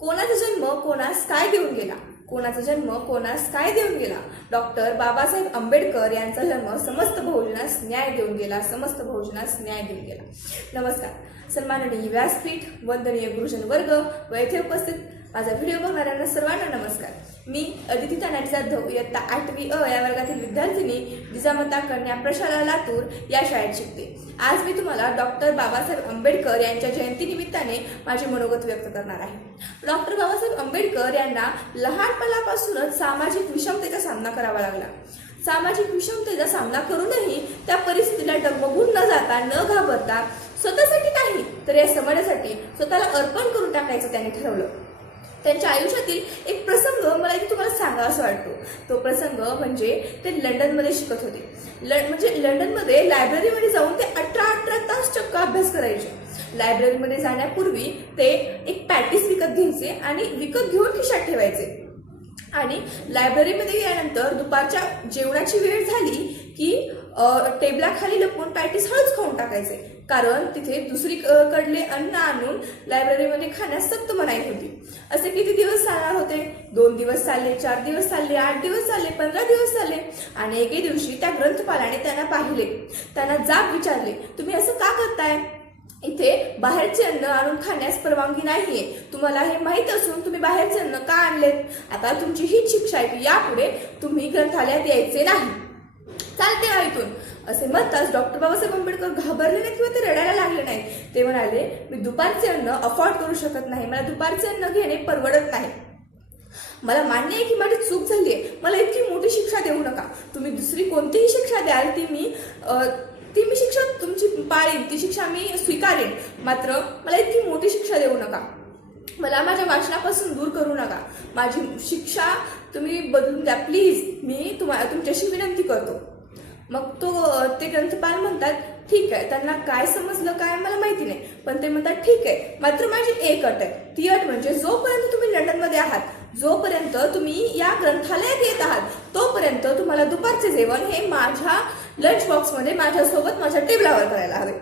कोणाचा जन्म कोणास काय देऊन गेला? कोणाचा जन्म कोणास काय देऊन गेला? डॉक्टर बाबासाहेब आंबेडकर यांचा जन्म समस्त बहुजनास न्याय देऊन गेला समस्त बहुजनास न्याय देऊन गेला. नमस्कार. सन्माननीय व्यासपीठ वंदनीय गुरुजन वर्ग व येथे उपस्थित माझा व्हिडिओ बघणाऱ्यांना सर्वांना नमस्कार. मी अदिती तानाटी जाधव इयत्ता आठवी अ या वर्गातील विद्यार्थिनी जिजामता कन्या प्रशाला लातूर या शाळेत शिकते. आज मी तुम्हाला डॉक्टर बाबासाहेब आंबेडकर यांच्या जयंतीनिमित्ताने माझे मनोगत व्यक्त करणार आहे. डॉक्टर बाबासाहेब आंबेडकर यांना लहानपणापासूनच सामाजिक विषमतेचा सामना करावा लागला. सामाजिक विषमतेचा सामना करूनही त्या परिस्थितीला डगमगून न जाता न घाबरता स्वतःसाठी नाही तर या समाजासाठी स्वतःला अर्पण करून टाकायचं त्यांनी ठरवलं. त्यांच्या आयुष्यातील एक प्रसंग मला इथे तुम्हाला सांगा असं वाटतो. तो प्रसंग म्हणजे ते लंडनमध्ये शिकत होते. ल म्हणजे लंडनमध्ये लायब्ररीमध्ये जाऊन ते अठरा अठरा तास चक्क अभ्यास करायचे. लायब्ररीमध्ये जाण्यापूर्वी ते एक पॅटीस विकत घ्यायचे आणि विकत घेऊन खिशात ठेवायचे. आणि लायब्ररीमध्ये गेल्यानंतर दुपारच्या जेवणाची वेळ झाली की टेबलाखाली लपवून पॅटीस हळूच खाऊन टाकायचे. कारण तिथे दुसरीकडले अन्न आणून लायब्ररीमध्ये खाण्यास सक्त मनाई होती. असे किती दिवस चालणार होते? दोन दिवस चालले चार दिवस चालले आठ दिवस चालले पंधरा दिवस चालले. आणि एके दिवशी त्या ग्रंथपालाने त्यांना पाहिले. त्यांना जाब विचारले तुम्ही असं का करताय? इथे बाहेरचे अन्न आणून खाण्यास परवानगी नाहीये. तुम्हाला हे माहीत असून तुम्ही बाहेरचे अन्न का आणलेत? आता तुमची हीच शिक्षा आहे की यापुढे तुम्ही ग्रंथालयात यायचे नाही. चालते हा इथून. असे म्हणताच डॉक्टर बाबासाहेब आंबेडकर घाबरले नाही किंवा ते रडायला लागले नाही ते म्हणाले मी दुपारचे अन्न अफोर्ड करू शकत नाही. मला दुपारचे अन्न घेणे परवडत नाही. मला मान्य आहे की माझी चूक झाली आहे. मला इतकी मोठी शिक्षा देऊ नका. तुम्ही दुसरी कोणतीही शिक्षा द्याल ती मी ती मी शिक्षा तुमची पाळेन. ती शिक्षा मी स्वीकारेन. मात्र मला इतकी मोठी शिक्षा देऊ नका. मला माझ्या वाचनापासून दूर करू नका. माझी शिक्षा तुम्ही बदलून द्या. प्लीज मी तुम्हाला तुमच्याशी विनंती करतो. मग तो ते ग्रंथपाल म्हणतात ठीक आहे त्यांना काय समजलं काय मला माहिती नाही पण ते म्हणतात ठीक आहे मात्र माझी एक अट आहे. ती अट म्हणजे जोपर्यंत तुम्ही लंडनमध्ये आहात जोपर्यंत तुम्ही या ग्रंथालयात येत आहात तोपर्यंत तुम्हाला दुपारचे जेवण हे माझ्या लंच बॉक्समध्ये माझ्यासोबत माझ्या टेबलावर करायला हवे.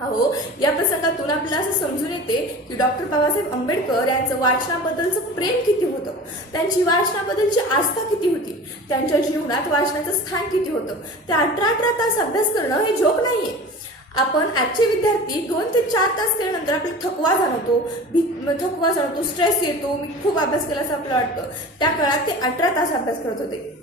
अहो या प्रसंगातून आपल्याला असं समजून येते की डॉक्टर बाबासाहेब आंबेडकर यांचं वाचनाबद्दलचं प्रेम किती होतं? त्यांची वाचनाबद्दलची आस्था किती होती? त्यांच्या जीवनात वाचनाचं स्थान किती होतं? ते अठरा अठरा तास अभ्यास करणं हे जोक नाहीये. आपण आजचे विद्यार्थी दोन ते चार तास केल्यानंतर आपल्याला थकवा जाणवतो भी- थकवा जाणवतो स्ट्रेस येतो. मी खूप अभ्यास केला असं आपल्याला वाटतं. त्या काळात ते अठरा तास अभ्यास करत होते.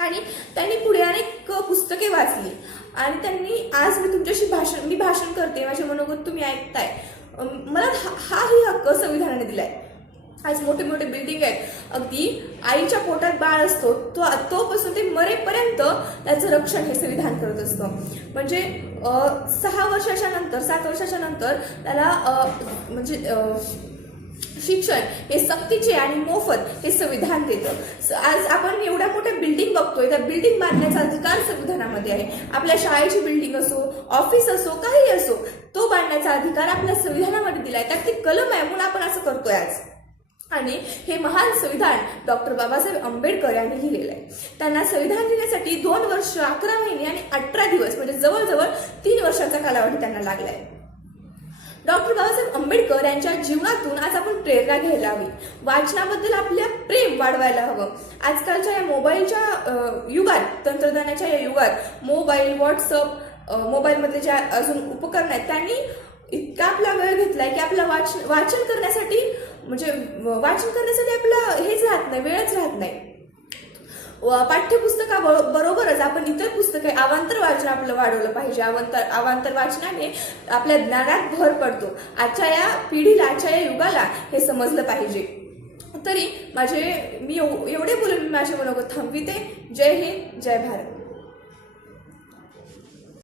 आणि त्यांनी पुढे अनेक पुस्तके वाचली. आणि त्यांनी आज मी तुमच्याशी भाषण मी भाषण करते माझे मनोगत तुम्ही ऐकताय. मला हा हाही हक्क संविधानाने दिलाय. आज मोठे मोठे बिल्डिंग आहेत. अगदी आईच्या पोटात बाळ असतो तो तोपासून ते मरेपर्यंत त्याचं रक्षण हे संविधान करत असतं. म्हणजे सहा वर्षाच्या नंतर सात वर्षाच्या नंतर त्याला म्हणजे शिक्षण हे सक्तीचे आणि मोफत हे संविधान देतं. आज आपण एवढ्या मोठ्या बिल्डिंग बघतोय त्या बिल्डिंग बांधण्याचा अधिकार संविधानामध्ये आहे. आपल्या शाळेची बिल्डिंग असो ऑफिस असो काही असो तो बांधण्याचा अधिकार आपल्या संविधानामध्ये दिलाय. त्यात ते कलम आहे म्हणून आपण असं करतोय आज. आणि हे महान संविधान डॉक्टर बाबासाहेब आंबेडकर यांनी लिहिलेलं आहे. त्यांना संविधान लिहिण्यासाठी दोन वर्ष अकरा महिने आणि अठरा दिवस म्हणजे जवळजवळ तीन वर्षाचा कालावधी त्यांना लागलाय. डॉक्टर बाबासाहेब आंबेडकर यांच्या जीवनातून आज आपण प्रेरणा घ्यायला हवी. वाचनाबद्दल आपल्या प्रेम वाढवायला हवं. आजकालच्या या मोबाईलच्या युगात तंत्रज्ञानाच्या या युगात मोबाईल व्हॉट्सअप मोबाईलमध्ये ज्या अजून उपकरणं आहेत त्यांनी इतका आपला वेळ घेतलाय की आपला वाच वाचन करण्यासाठी म्हणजे वाचन करण्यासाठी आपला हेच राहत नाही वेळच राहत नाही. पाठ्यपुस्तका बरोबरच आपण इतर पुस्तके अवांतर वाचन आपलं वाढवलं पाहिजे. अवांतर अवांतर वाचनाने आपल्या ज्ञानात भर पडतो. आजच्या या पिढीला आजच्या या युगाला हे समजलं पाहिजे. तरी माझे मी एव- एवढे बोलून मी माझे मनोगत थांबविते. जय हिंद जय भारत.